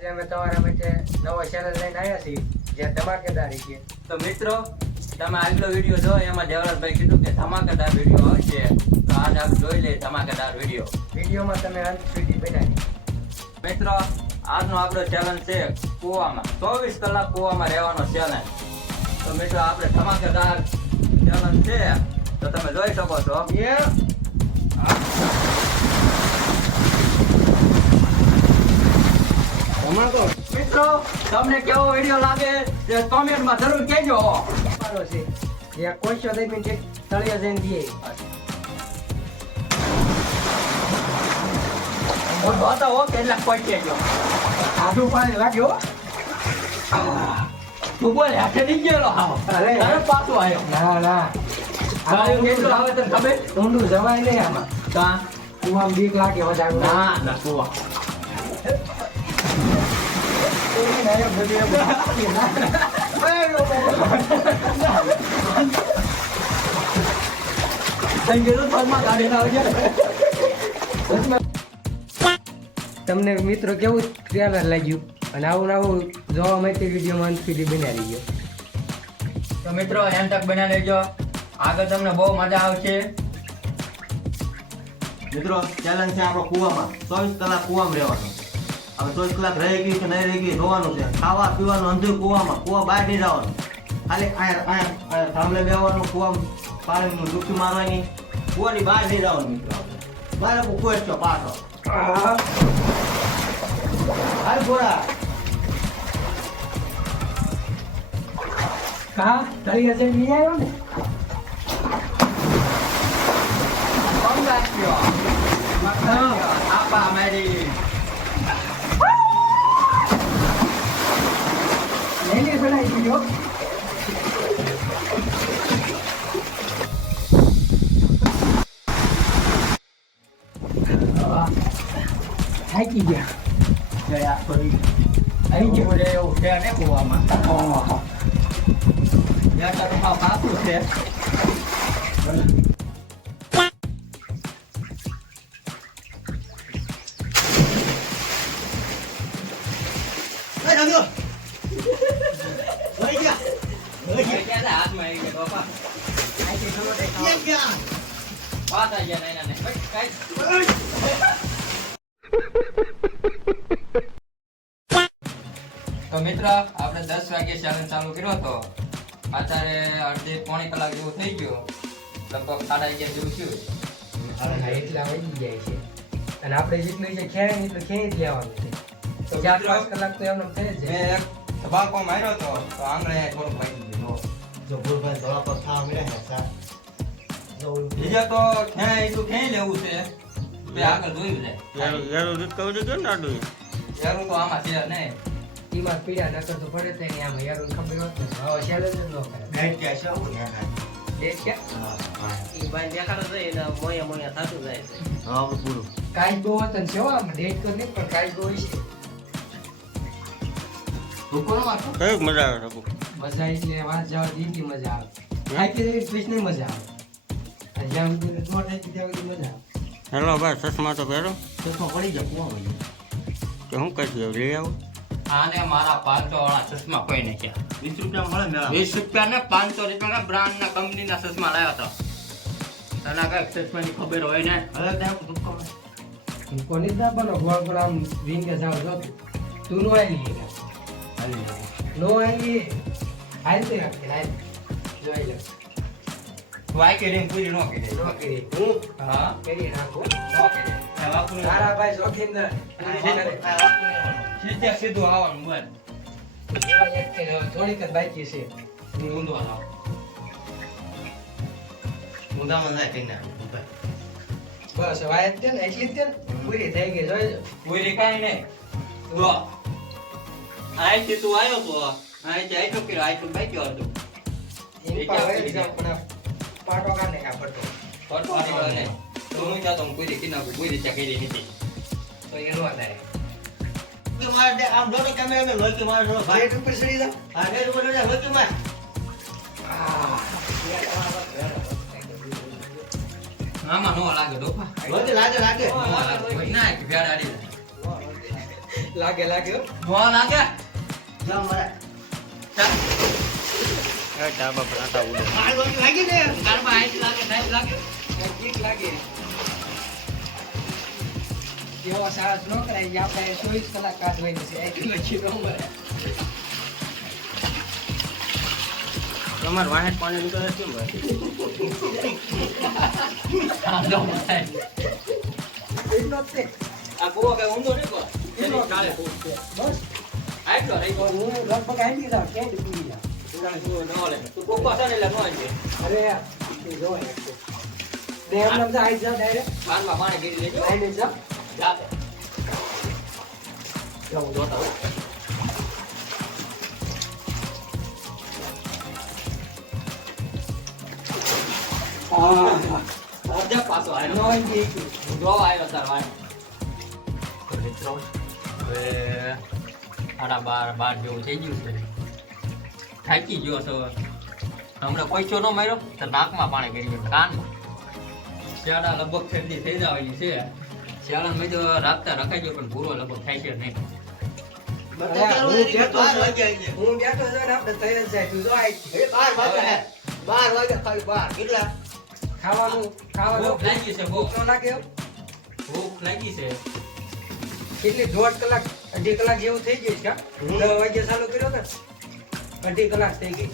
આજે અમે તમારા માટે નવો ચેનલ લઈને આવ્યા છીએ જે ધમાકેદારી છે. તો મિત્રો તમે આગલો વિડીયો જો એમાં દેવરાજભાઈ કીધું કે ધમાકેદાર વિડીયો આવશે, તો આજ આપ જોઈ લે ધમાકેદાર વિડીયોમાં તમે અંત સુધી બનાવી. મિત્રો આજનો આપણો ચેલેન્જ છે કૂવામાં 24 કલાક કૂવામાં રહેવાનો ચેલેન્જ. તો મિત્રો આપણે ધમાકેદાર ચેલેન્જ છે તો તમે જોઈ શકો છો. મિત્રો તમને કેવો વિડીયો લાગે તે કોમેન્ટમાં જરૂર કહેજો. સારો છે જે કોઈશો દઈ મિનિટ તળિયે જઈને દઈએ. હું બતાવો કેટલાક કોઈ કહેજો. આધું પાણી લાગ્યો. તું બોલે હાથે નહીં ગયેલો હાવ. અરે પાછું આવ્યો. ના તારું કેટલું આવે તને ખબર? ઊંડું જવાય નહીં આમાં. કા કુવામાં બીક લાગે વધારે. ના કુવા. તમને મિત્રો કેવું ટ્રેલર લાગ્યું અને આવું જોવા માટે વિડીયોમાં અંત સુધી બનાવી ગયો. તો મિત્રો એમ તક બનાવી લેજો, આગળ તમને બહુ મજા આવશે. મિત્રો ચેલેન્જ છે આપણો કૂવામાં 24 કલાક કૂવામાં રહેવાનું. હવે 24 કલાક રહી ગયું કે નહીં રહી ગયું જોવાનું છે. ખાવા પીવાનું અંધું કૂવામાં, કૂવા બહાર નહીં જવાનું. ખાલી આયા સામે બેવાનું, કૂવામાં પાણીનું ડૂબકી મારવાની, કૂવાની બહાર નહીં જવાનું. મિત્રો બહાર કોઈ છો પાછો હાલ ગોળા કા તળિયે જઈને લઈ આવ્યો ને. આપા મારી લઈને બનાવી દીધો. થાકી ગયા. અહીં જેવું રહે એવું છે ને કૂવામાં. ત્યાં તો પાછું છે. તો મિત્ર આપણે 10 વાગે ચેલેન્જ ચાલુ કર્યો હતો. અત્યારે અડધી પોણી કલાક જેવું થઈ ગયું, લગભગ 11:30 જેવું થયું. એટલા વધી જાય છે અને આપણે જેટલું છે ખેંચ એટલું ખેંચ લેવાનું છે. તો 4-5 કલાક તો એમને થઈ જ મેં જાય. એક તબાકો માર્યો હતો તો આંગળે થોડુંક વાગી ગયું. જો ભૂલભાઈ ધોળા પર ખાવા મળ્યા હતા. બીજા તો ખેંચ એટલું ખેંચ લેવું છે તે આગળ જોઈ લે. યારું તો આમાં છે નહીં. ઈમાં પીડા નકર તો પડે તો નહીં. આમાં યાર ખબર હોત ને હવે ચેલેન્જ જ ન કરે. ગાઈડ ક્યાં છે આવું ને ડેટ ક્યાં? હા પૂરું કાંઈ બહુ હોત ને છે હો આમાં. ડેટ તો નહીં પણ કાંઈ બહુ છે. રૂકોનો વાંચો. મજા એટલે વાત જવા દીધી મજા આવે. ખાઈ કે ફીસ નહીં મજા આવે. અને જ્યાં સુધી ન થાય ત્યાં સુધી મજા આવે. હેલો ભાઈ, ચશ્મા તો પહેરો ચશ્મા પડી જાય કૂવામાં કે હું કરશું લઈ આવું. આને મારા 500 વાળા ચશ્મા કોઈ નહીં ક્યાં. 20 રૂપિયા મળે મેળા 20 રૂપિયા ને 500 રૂપિયાના બ્રાન્ડના કંપનીના ચશ્મા લાવ્યો હતો. તને કઈ ચશ્માની ખબર હોય ને? હવે ત્યાં દુકાન કોની જ ના બનો ગોળ ગોળ આમ રીંગે જાવ જો તું નો આવી નો આવી હાલ તે રાખે હાલ જોઈ લે વાય કે રીંગ પૂરી નો કરી દે. નો કરી હું હા કરી નાખું નો કરી દે. તારા ભાઈ જોખીમ ને સીધે સીધું આવવાનું બસ. થોડીક જ બાકી છે. ઊંધો આવ. મુંદામાં જાય કઈ ના બસ વાયત છે ને એટલી જ છે ને પૂરી થઈ ગઈ જોઈ પૂરી કાઈ નહીં. જો આઈથી તું આવ્યો તો આઈથી આઈતો કર્યો આઈતું બાક્યો હતો. પાટો કાને કા પડતો ફોટો પાડી નહીં. તો હું જાતો હું પૂરી કિના પૂરી ચકેલી નથી. તો એનો આધારે કે મારે આમ દોડો કેમે મે લોકી મારે થોડો ભાઈ ભાઈ ઉપર ચડી જા આ રે ઉપર જા લોકી માર આમાં નો લાગે ડોફા. લોકી લાગે નો લાગે. ના કે ભેડ આડી જાય. લાગે લાગે હો. મોં લાગે જાઓ મારે ચાલ એ ડાબા પર આટા ઉડે લાગી ને કારમાં આઈસ લાગે નાઈસ લાગે ઠીક લાગે એવો સાહસ ન કરાય કે આપણે 24 કલાક કાઢવાની છે એટલું લખી ન મળે તમારે વાહેટ પાણી નીકળે કેમ ભાઈ ચાલો ભાઈ એટલો જ છે આ કૂવો કઈ ઊંધો નહીં કો એની ચાલે બસ આટલો રહી ગયો હું લગભગ આવી ગયો ક્યાં પૂરી જા પૂરા તું ન લે તું કોપા છે ને એટલે ન આવી અરે એ જોય બે એમ નામ આઈ જા ડાયરેક્ટ કાનમાં પાણી ગીરી લેજો આઈને જા જા જાઉં જોતા હોય અડધે પાછો આવ્યો નો આવી જો આવ્યો તાર વાય તો મિત્રો હવે 12:30 જેવું થઈ ગયું છે થાકી ગયો છો હમણાં પૈસો ન માર્યો તો નાકમાં પાણી ગળી ગયું કાનમાં શિયાળા લગભગ ઠંડી થઈ જવાની છે શિયાળા મેં તો રાખતા રખાઈ ગયો પણ પૂરો લગભગ થાય છે નહીં હું બેઠો છું ને આપણે તૈયાર જાય તું જો આઈ 12 વાગ્યા ખાલી 12 કેટલા ખાવાનું ભૂખ લાગી છે ભૂખ ન લાગે એમ? ભૂખ લાગી છે કેટલી 1.5 કલાક 2.5 કલાક જેવું થઈ ગયું છે 10 વાગે ચાલુ કર્યો ને 2.5 કલાક થઈ ગઈ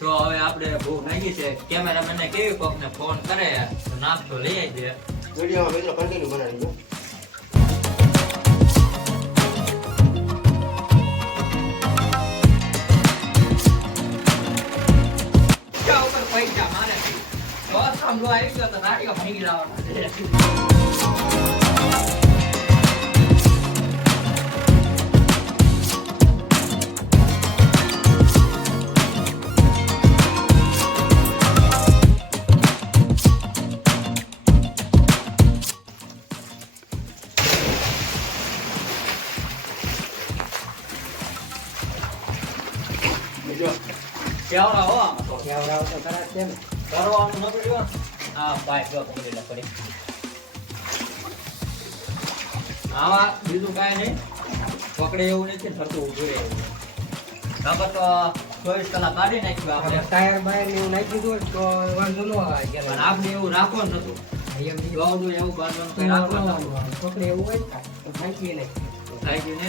તો હવે આપણે ભૂખ લાગી છે કેમેરામેનને કેવી કોકને ફોન કરે તો નાસ્તો લઈ આવી દે વિડીયોમાં મિત્રો કન્ટિન્યુ બનાવી દો પૈસા ઉપર પૈસા મારે બસ આમ લો આવી ગયો તો નાટીઓ ભાંગી લાવવાના છે કેવડા હો આમાં તો કેવડાવ તો ખરા જ છે ને કરવાનું ન પડ્યું આ પાઇપ જો પકડેલા પડી આવા બીજું કાંઈ નહીં પકડે એવું નથી ફરતું ઊભું રહે એવું નકર તો 24 કલાક કાઢી નાખ્યું આપણે ટાયર બાયર ને એવું નાખી દીધું હોય તો વાંધો ન આવે પણ આપણે એવું રાખવાનું નતું દોડું એવું બાંધવાનું કંઈ રાખવાનું નતું. પકડે એવું હોય તો થાકી નહીં તો થાય ગયું ને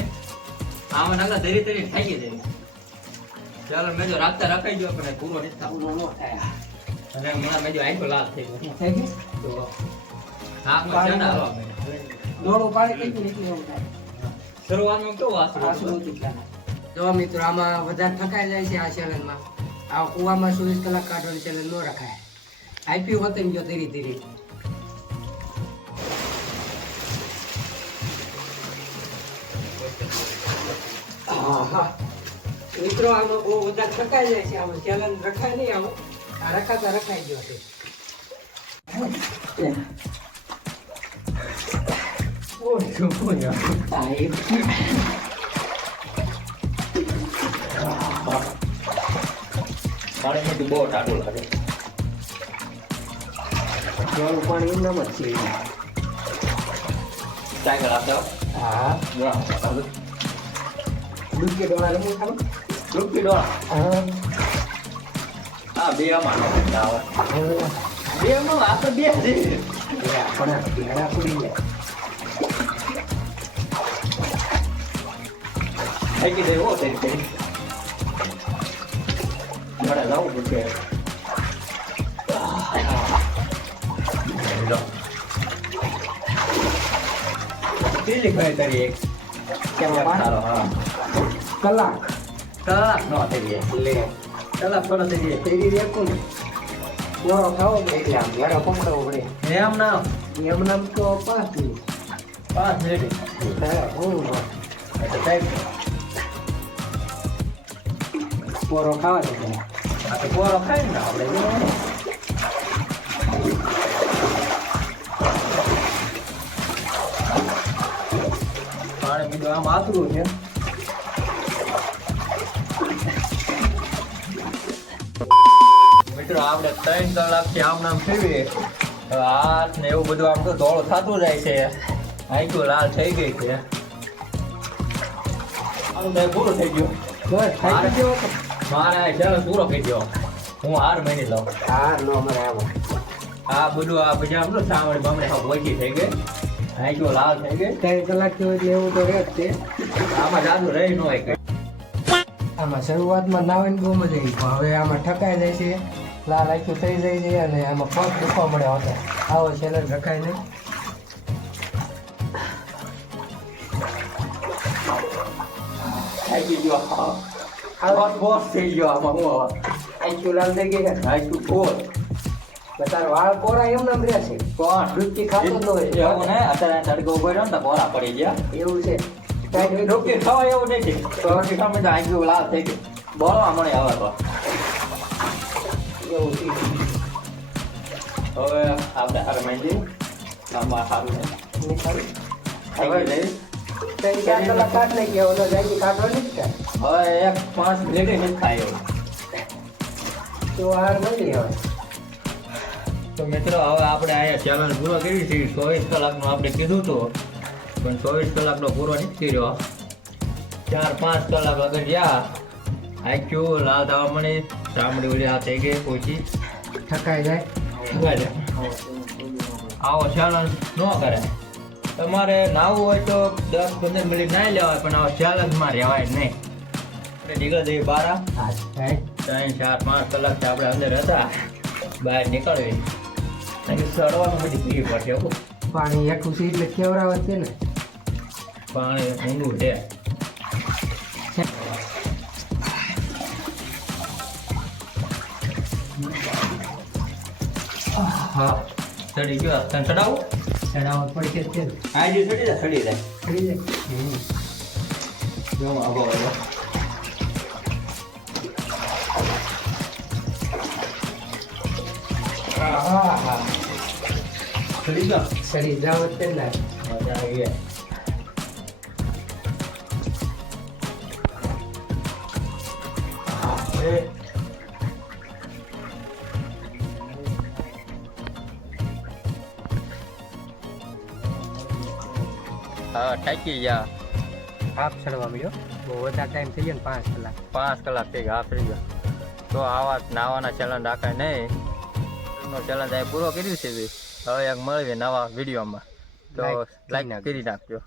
આમાં નકર ધરી ધરી થાકી જાય ચાલો મેં જો રાખતા રખાઈ ગયો પણ પૂરો નથી થતો. પૂરો ન થાય અને હમણાં મેં જો આંખો લાલ થઈ ગયો થઈ ગયું તો નાકમાં ચણા આવવા માંડ્યા. દોડું પાણી કેટલું નીકળ્યું એવું થાય શરૂઆતમાં કેવું આશરું આશરું હતું? હતું પહેલા. જો મિત્રો આમાં વધારે થકાઈ જાય છે આ ચેનલમાં આ કુવામાં 24 કલાક કાઢવાનું ચેનલ ન રખાય આઈપી વતન ગયો ધીરે ધીરે મિત્રો આમાં બહુ વધારે થકાઈ જાય છે આમાં ચેનલ રખાય નહીં આમાં આ રખાતા રખાઈ ગયો છે પાણીમાંથી બહુ ટાઢું લાગે. ગરમ પાણી એમ જ છે સાયકલ આપતો. હા જો, ડૂબકે ડોળા રમવું ખાવ ડૂબકી ડોળા. હા હા, બે આમાં નો મજા આવે. બે નો, આ તો બે છે. પણ ભેડા પડી જાય થાકી જાય હો, થઈ થઈ. મારે જવું પડશે. લો. કેટલી ભાઈ કરી એક કેવા સારો, હા. કલાક કલાક નો થઈ જાય. લે કલાક થોડો થઈ જાય. થઈ ગઈ એકું ને બોરો ખાવો પડે એટલે આમ વેડો પકડવો પડે એમ ના એમ નામ તો 5 મિનિટ 5 મિનિટ હા હું એટલે ટાઈમ બોરો ખાવા દે આ તો પોરો ખાઈ ને આપણે પાણી બીજું આમ આતરું છે. મિત્રો આપણે 3 કલાકથી આમ નામ ફેરવીએ તો હાથ ને એવું બધું આમ તો ધોળું થતું જાય છે. આંખો લાલ થઈ ગઈ છે. મારું ટાઈમ પૂરો થઈ ગયો બસ ખાઈ ગયો મારે ચેલેન્જ પૂરો થઈ ગયો હું હાર માની લઉં હા નો મને આવો આ બધું આ પછી આપણું સાંભળી બામણે ઓછી થઈ ગઈ આંખો લાલ થઈ ગઈ 3 કલાક થયો એટલે એવું તો રહે જ તે આમાં જાદુ રહી ન હોય કઈ આમાં શરૂઆતમાં નાવાની બહુ મજા આવી પણ હવે આમાં ઠકાઈ જાય છે લાલ આખું થઈ જાય છે અને આમાં પગ દુખવા મળે હોતા આવો ચેલેન્જ રખાય નહીં આંખી ગયો આવા બોસ થઈ ગયો આમાં હું આખું લાલ થઈ ગઈ છે આંખું બોસ તાર વાળ કોરા એમ નામ રહ્યા છે કોણ ડૂબકી ખાતો જ ન હોય એવું ને અત્યારે તડકો ઉભો રહ્યો ને તો કોરા પડી ગયા એવું છે કાંઈ રોકી ખાવા એવું નથી રોકી ખાવા તો આંખી લાલ થઈ ગઈ બોલવા મળે હવે તો એવું છે હવે આપણે હાર માંડી આમાં સારું ને હવે જઈ 3-4 કલાક કાઢ લઈ ગયા ઓલો જાય કાઢવા નથી કાંઈ હવે એક 5 મિનિટ નથી ખાય એવું તો હાર મળી હવે તો મિત્રો હવે આપણે અહીંયા ચેલેન્જ પૂરો કરી છે 24 કલાકનું આપણે કીધું હતું પણ 24 કલાકનો પૂરો નથી કર્યો 4-5 કલાક આગળ ગયા આખ્યું લાલ થવા મળી ચામડી ઓલી આ થઈ ગઈ ઓછી ઠકાઈ જાય આવો ચેલેન્જ ન કરે તમારે નાવું હોય તો 10-15 મિનિટ નાહી લેવાય પણ આવા ચેલેન્જમાં રહેવાય જ નહીં આપણે નીકળી જઈએ બહાર હા 3-4-5 કલાકથી આપણે અંદર હતા બહાર નીકળવી અને સડવાનું બધી પીવી પડશે હો. પાણી એકું છે એટલે કેવરાવે છે ને પાણી ઊંડું છે હા ચડી ગયો તને ચડાવું ચડાવવા પડશે જ છે ને આજે ચડી જાય ચડી જાય ખરી જાય જો આવો આવો હા હા ચડી ગયો સરી જાવ જ છે ને મજા આવી ગઈ હા ટાકી ગયા હાફ ચડવા મળ્યો બહુ વધારે ટાઈમ થઈ ગયો ને 5 કલાક 5 કલાક થઈ ગયા ફરી ગયા તો આવા નાવાના ચેલેન્જ રાખાય નહીં નો ચેલેન્જ અહીં પૂરો કર્યું છે હવે એક મળીએ નવા વિડીયોમાં તો Like કરી લાઈક નાખજો. કરી નાખજો